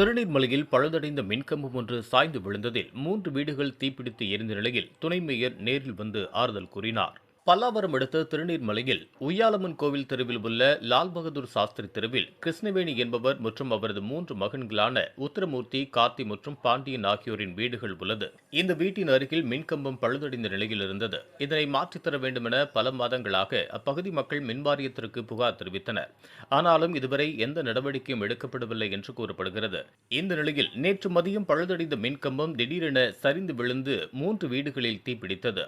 திருநீர்மலையில் பழுதடைந்த மின்கம்பம் ஒன்று சாய்ந்து விழுந்ததில் மூன்று வீடுகள் தீப்பிடித்து எரிந்த நிலையில் துணை மேயர் நேரில் வந்து ஆறுதல் கூறினார். பல்லாவரம் அடுத்த திருநீர்மலையில் உய்யாலம்மன் கோவில் தெருவில் உள்ள லால் பகதூர் சாஸ்திரி தெருவில் கிருஷ்ணவேணி என்பவர் மற்றும் அவரது மூன்று மகன்களான உத்தரமூர்த்தி கார்த்தி மற்றும் பாண்டியன் ஆகியோரின் வீடுகள் உள்ளது. இந்த வீட்டின் அருகில் மின்கம்பம் பழுதடைந்த நிலையில் இருந்தது. இதனை மாற்றித்தர வேண்டும் என பல மாதங்களாக அப்பகுதி மக்கள் மின்வாரியத்திற்கு புகார் தெரிவித்தனர். ஆனாலும் இதுவரை எந்த நடவடிக்கையும் எடுக்கப்படவில்லை என்று கூறப்படுகிறது. இந்த நிலையில் நேற்று மதியம் பழுதடைந்த மின்கம்பம் திடீரென சரிந்து விழுந்து மூன்று வீடுகளில் தீப்பிடித்தது.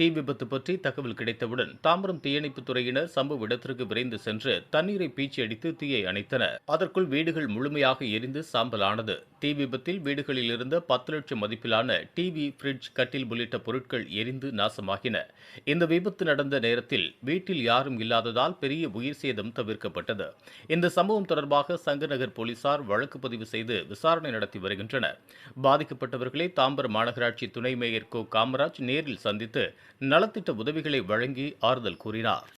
தீ விபத்து பற்றி தகவல் கிடைத்தவுடன் தாம்பரம் தீயணைப்புத் துறையினர் சம்பவ இடத்திற்கு விரைந்து சென்று தண்ணீரை பீச்சி அடித்து தீயை அணைத்தனர். அதற்குள் வீடுகள் முழுமையாக எரிந்து சாம்பலானது. தீ விபத்தில் வீடுகளில் இருந்த பத்து லட்சம் மதிப்பிலான டிவி பிரிட்ஜ் கட்டில் உள்ளிட்ட பொருட்கள் எரிந்து நாசமாகின. இந்த விபத்து நடந்த நேரத்தில் வீட்டில் யாரும் இல்லாததால் பெரிய உயிர் சேதம் தவிர்க்கப்பட்டது. இந்த சம்பவம் தொடர்பாக சங்கநகர் போலீசார் வழக்கு பதிவு செய்து விசாரணை நடத்தி வருகின்றனர். பாதிக்கப்பட்டவர்களை தாம்பரம் மாநகராட்சி துணை மேயர் கோ. காமராஜ் நேரில் சந்தித்து நலத்திட்ட உதவிகளை வழங்கி ஆறுதல் கூறினார்.